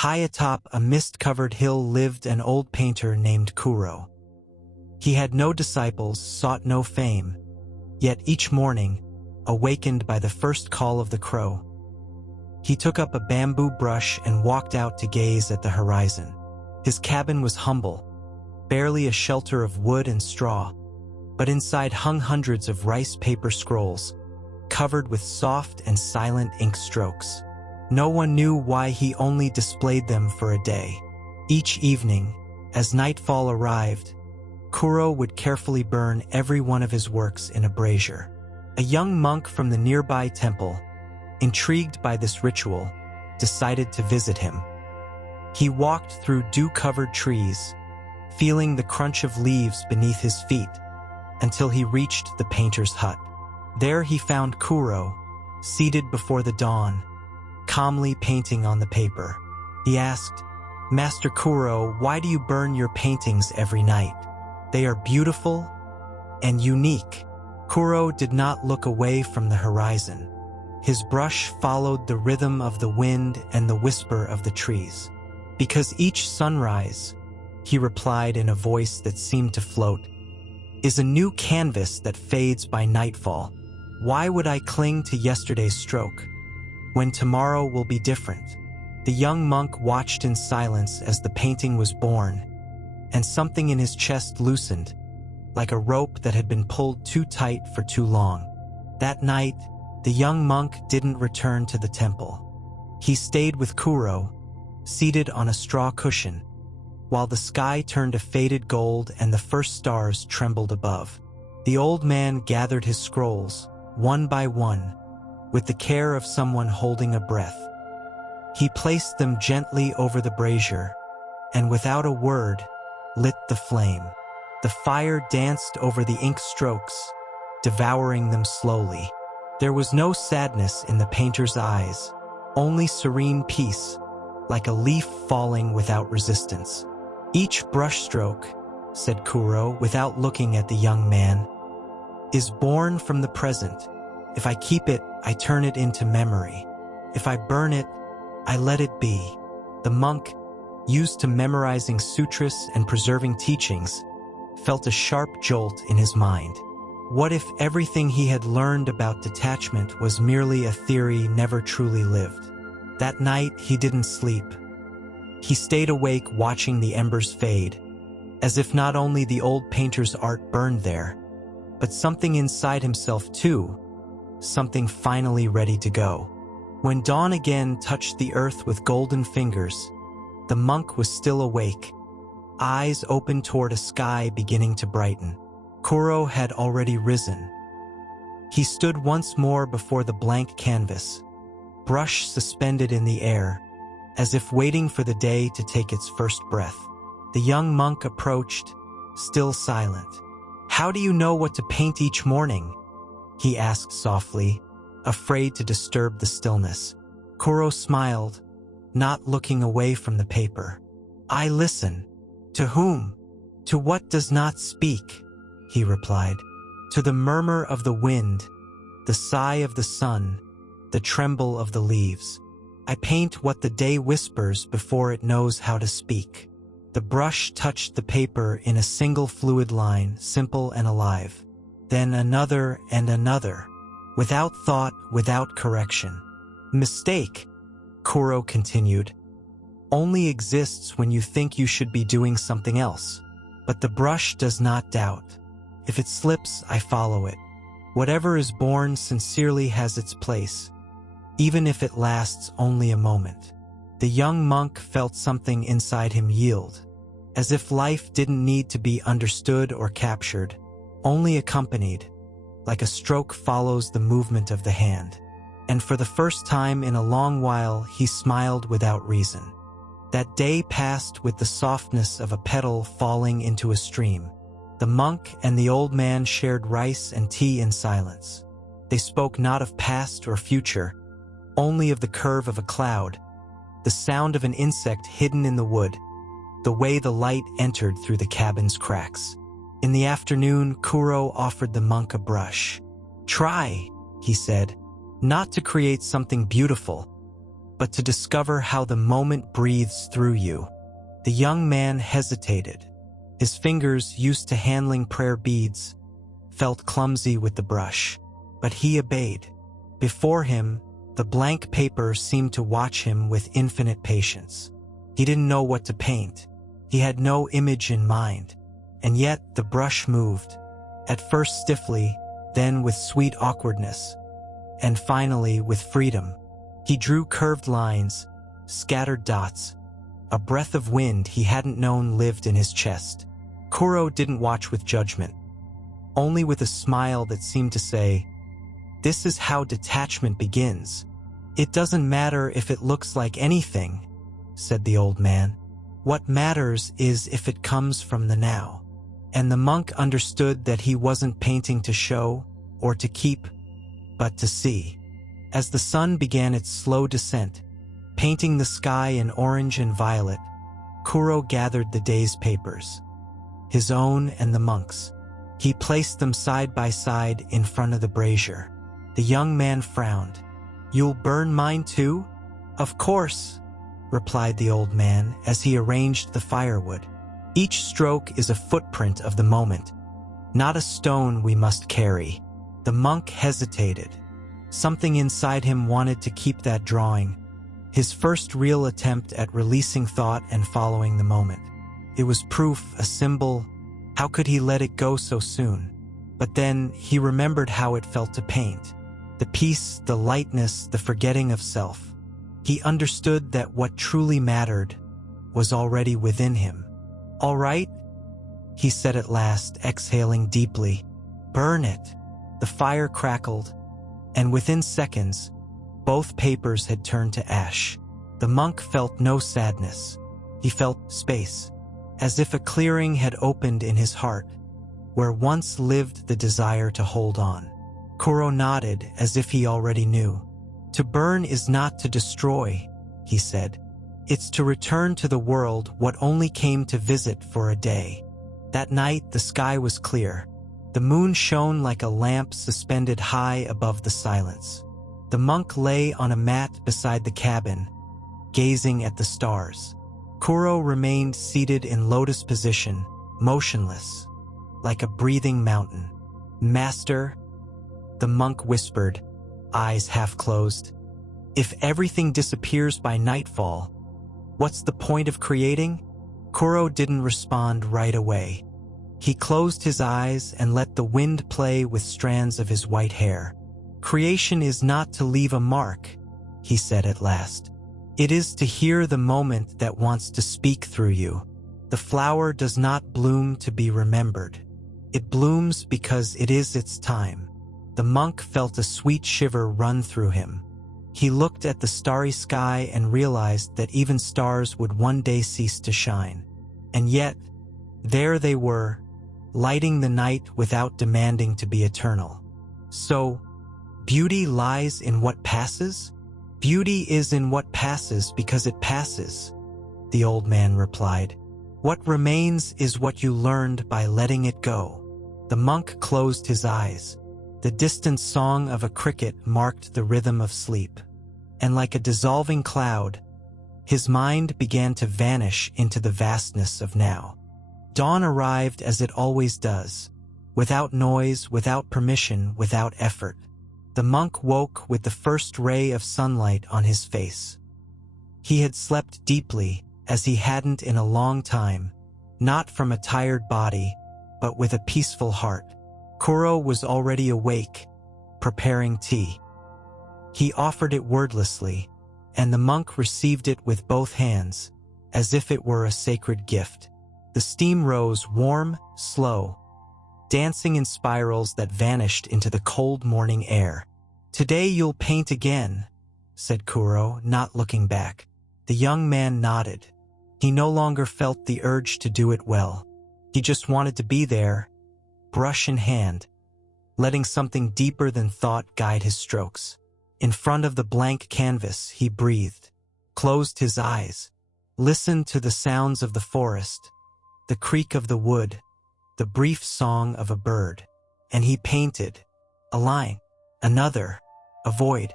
High atop a mist-covered hill lived an old painter named Kuro. He had no disciples, sought no fame, yet each morning, awakened by the first call of the crow, he took up a bamboo brush and walked out to gaze at the horizon. His cabin was humble, barely a shelter of wood and straw, but inside hung hundreds of rice paper scrolls, covered with soft and silent ink strokes. No one knew why he only displayed them for a day. Each evening, as nightfall arrived, Kuro would carefully burn every one of his works in a brazier. A young monk from the nearby temple, intrigued by this ritual, decided to visit him. He walked through dew-covered trees, feeling the crunch of leaves beneath his feet, until he reached the painter's hut. There he found Kuro, seated before the dawn, calmly painting on the paper. He asked, "Master Kuro, why do you burn your paintings every night? They are beautiful and unique." Kuro did not look away from the horizon. His brush followed the rhythm of the wind and the whisper of the trees. "Because each sunrise," he replied in a voice that seemed to float, "is a new canvas that fades by nightfall. Why would I cling to yesterday's stroke, when tomorrow will be different?" The young monk watched in silence as the painting was born, and something in his chest loosened, like a rope that had been pulled too tight for too long. That night, the young monk didn't return to the temple. He stayed with Kuro, seated on a straw cushion, while the sky turned a faded gold and the first stars trembled above. The old man gathered his scrolls, one by one, with the care of someone holding a breath. He placed them gently over the brazier, and without a word, lit the flame. The fire danced over the ink strokes, devouring them slowly. There was no sadness in the painter's eyes, only serene peace, like a leaf falling without resistance. "Each brushstroke," said Kuro without looking at the young man, "is born from the present. If I keep it, I turn it into memory. If I burn it, I let it be." The monk, used to memorizing sutras and preserving teachings, felt a sharp jolt in his mind. What if everything he had learned about detachment was merely a theory never truly lived? That night, he didn't sleep. He stayed awake watching the embers fade, as if not only the old painter's art burned there, but something inside himself too, something finally ready to go. When dawn again touched the earth with golden fingers, the monk was still awake, eyes open toward a sky beginning to brighten. Kuro had already risen. He stood once more before the blank canvas, brush suspended in the air, as if waiting for the day to take its first breath. The young monk approached, still silent. "How do you know what to paint each morning?" he asked softly, afraid to disturb the stillness. Kuro smiled, not looking away from the paper. "I listen." "To whom?" "To what does not speak," he replied. "To the murmur of the wind, the sigh of the sun, the tremble of the leaves. I paint what the day whispers before it knows how to speak." The brush touched the paper in a single fluid line, simple and alive. Then another and another, without thought, without correction. "Mistake," Kuro continued, "only exists when you think you should be doing something else. But the brush does not doubt. If it slips, I follow it. Whatever is born sincerely has its place, even if it lasts only a moment." The young monk felt something inside him yield, as if life didn't need to be understood or captured, only accompanied, like a stroke follows the movement of the hand. And for the first time in a long while, he smiled without reason. That day passed with the softness of a petal falling into a stream. The monk and the old man shared rice and tea in silence. They spoke not of past or future, only of the curve of a cloud, the sound of an insect hidden in the wood, the way the light entered through the cabin's cracks. In the afternoon, Kuro offered the monk a brush. "Try," he said, "not to create something beautiful, but to discover how the moment breathes through you. The young man hesitated. His fingers, used to handling prayer beads, felt clumsy with the brush, but he obeyed. Before him, the blank paper seemed to watch him with infinite patience. He didn't know what to paint. He had no image in mind, and yet the brush moved, at first stiffly, then with sweet awkwardness, and finally with freedom. He drew curved lines, scattered dots. A breath of wind he hadn't known lived in his chest. Kuro didn't watch with judgment, only with a smile that seemed to say, "This is how detachment begins. It doesn't matter if it looks like anything," said the old man. "What matters is if it comes from the now." And the monk understood that he wasn't painting to show or to keep, but to see. As the sun began its slow descent, painting the sky in orange and violet, Kuro gathered the day's papers, his own and the monk's. He placed them side by side in front of the brazier. The young man frowned. "You'll burn mine too?" "Of course," replied the old man as he arranged the firewood. "Each stroke is a footprint of the moment, not a stone we must carry." The monk hesitated. Something inside him wanted to keep that drawing, his first real attempt at releasing thought and following the moment. It was proof, a symbol. How could he let it go so soon? But then he remembered how it felt to paint. The peace, the lightness, the forgetting of self. He understood that what truly mattered was already within him. "All right," he said at last, exhaling deeply. "Burn it." The fire crackled, and within seconds, both papers had turned to ash. The monk felt no sadness. He felt space, as if a clearing had opened in his heart, where once lived the desire to hold on. Kuro nodded as if he already knew. "To burn is not to destroy," he said. "It's to return to the world what only came to visit for a day." That night the sky was clear. The moon shone like a lamp suspended high above the silence. The monk lay on a mat beside the cabin, gazing at the stars. Kuro remained seated in lotus position, motionless, like a breathing mountain. "Master," the monk whispered, eyes half closed, "if everything disappears by nightfall, what's the point of creating?" Kuro didn't respond right away. He closed his eyes and let the wind play with strands of his white hair. "Creation is not to leave a mark," he said at last. "It is to hear the moment that wants to speak through you. The flower does not bloom to be remembered. It blooms because it is its time." The monk felt a sweet shiver run through him. He looked at the starry sky and realized that even stars would one day cease to shine. And yet, there they were, lighting the night without demanding to be eternal. So, beauty lies in what passes? "Beauty is in what passes because it passes," the old man replied. "What remains is what you learned by letting it go." The monk closed his eyes. The distant song of a cricket marked the rhythm of sleep. And like a dissolving cloud, his mind began to vanish into the vastness of now. Dawn arrived as it always does, without noise, without permission, without effort. The monk woke with the first ray of sunlight on his face. He had slept deeply, as he hadn't in a long time, not from a tired body, but with a peaceful heart. Kuro was already awake, preparing tea. He offered it wordlessly, and the monk received it with both hands, as if it were a sacred gift. The steam rose warm, slow, dancing in spirals that vanished into the cold morning air. "Today you'll paint again," said Kuro, not looking back. The young man nodded. He no longer felt the urge to do it well. He just wanted to be there, brush in hand, letting something deeper than thought guide his strokes. In front of the blank canvas, he breathed, closed his eyes, listened to the sounds of the forest, the creak of the wood, the brief song of a bird, and he painted a line, another, a void,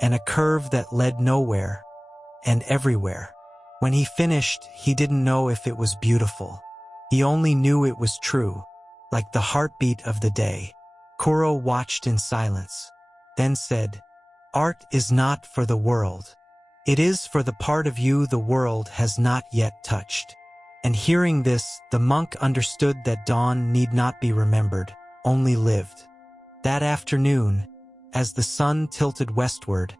and a curve that led nowhere, and everywhere. When he finished, he didn't know if it was beautiful. He only knew it was true, like the heartbeat of the day. Kuro watched in silence, then said, "Art is not for the world. It is for the part of you the world has not yet touched." And hearing this, the monk understood that dawn need not be remembered, only lived. That afternoon, as the sun tilted westward,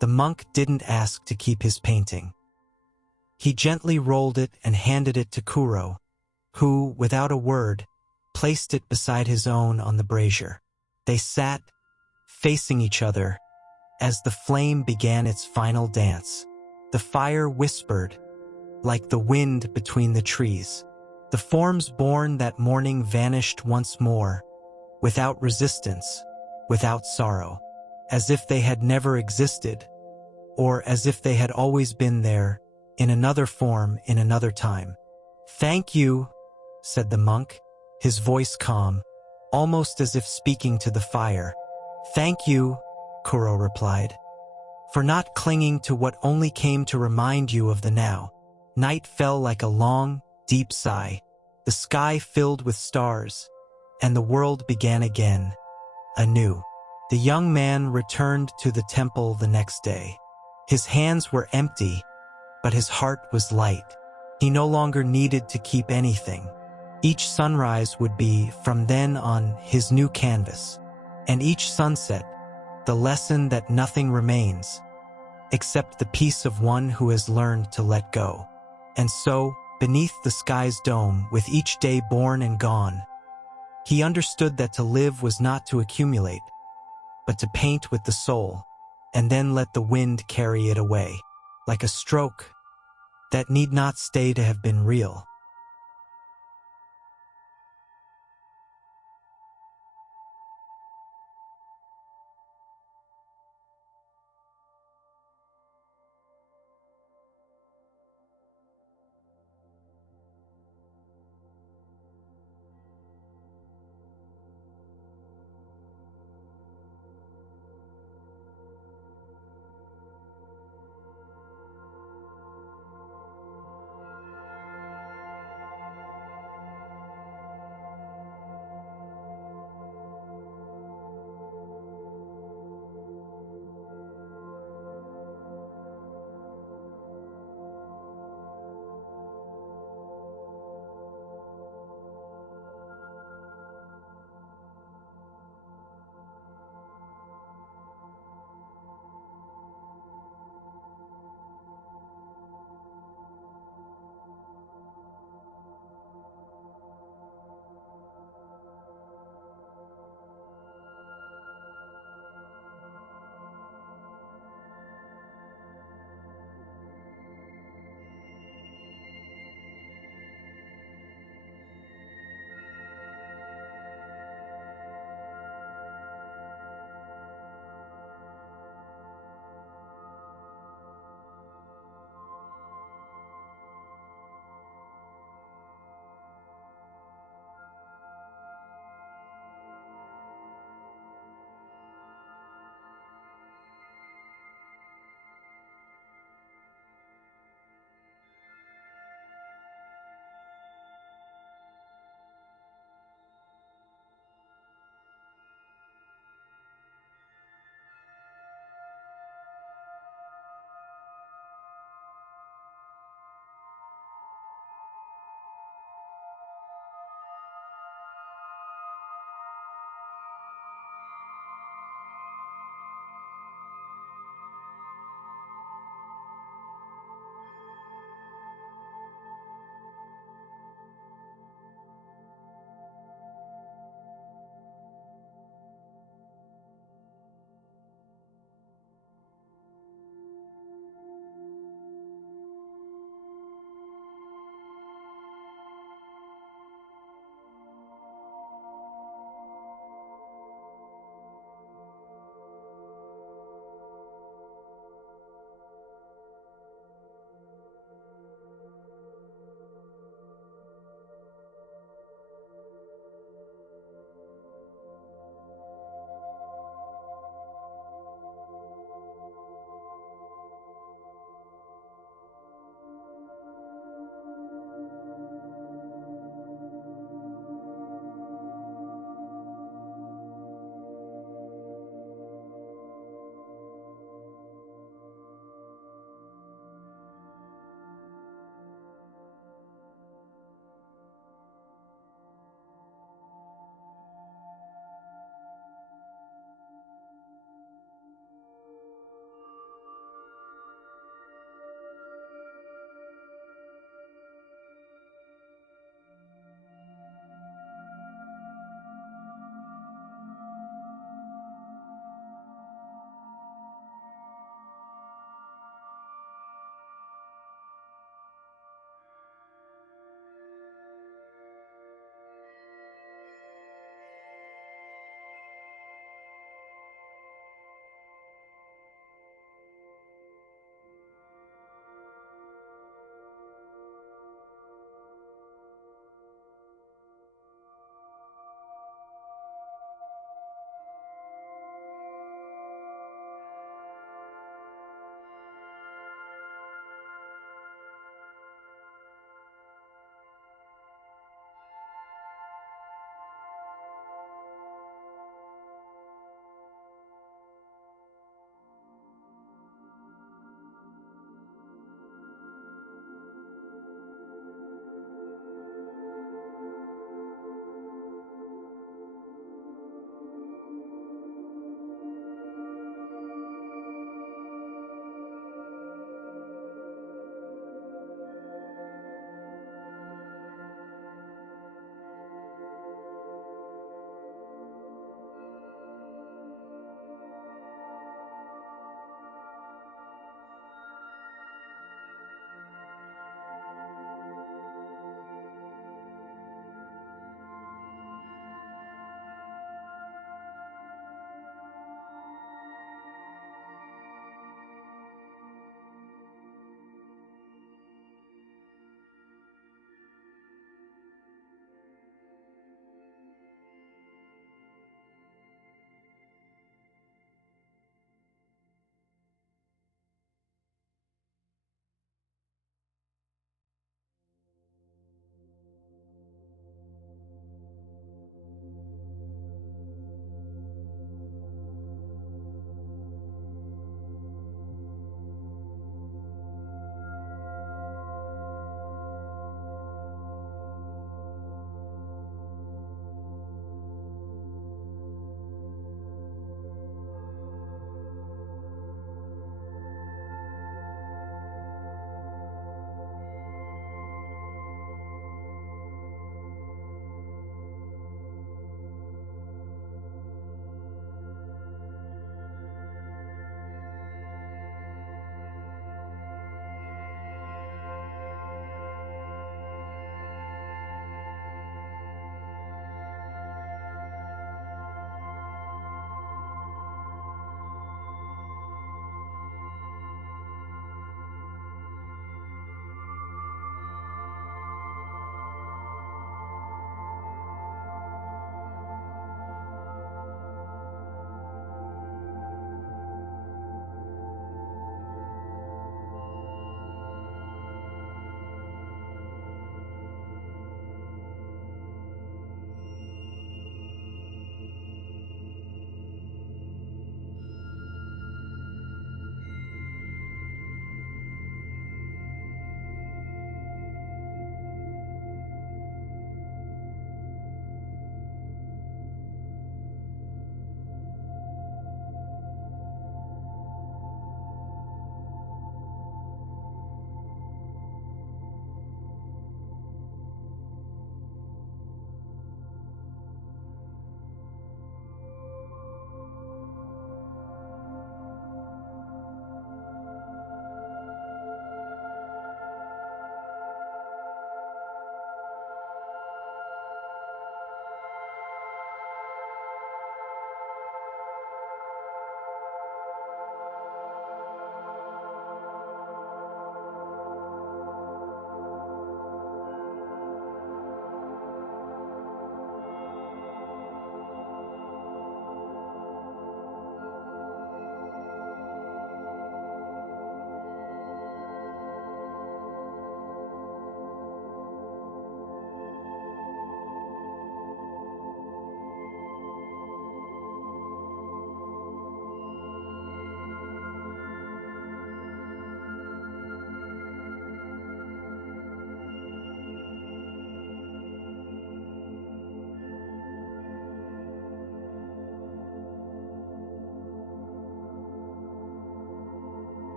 the monk didn't ask to keep his painting. He gently rolled it and handed it to Kuro, who, without a word, placed it beside his own on the brazier. They sat, facing each other, as the flame began its final dance. The fire whispered, like the wind between the trees. The forms born that morning vanished once more, without resistance, without sorrow, as if they had never existed, or as if they had always been there, in another form, in another time. "Thank you," said the monk, his voice calm, almost as if speaking to the fire. "Thank you," Kuro replied, "for not clinging to what only came to remind you of the now." Night fell like a long, deep sigh. The sky filled with stars, and the world began again, anew. The young man returned to the temple the next day. His hands were empty, but his heart was light. He no longer needed to keep anything. Each sunrise would be, from then on, his new canvas, and each sunset, the lesson that nothing remains, except the peace of one who has learned to let go. And so, beneath the sky's dome, with each day born and gone, he understood that to live was not to accumulate, but to paint with the soul, and then let the wind carry it away, like a stroke that need not stay to have been real.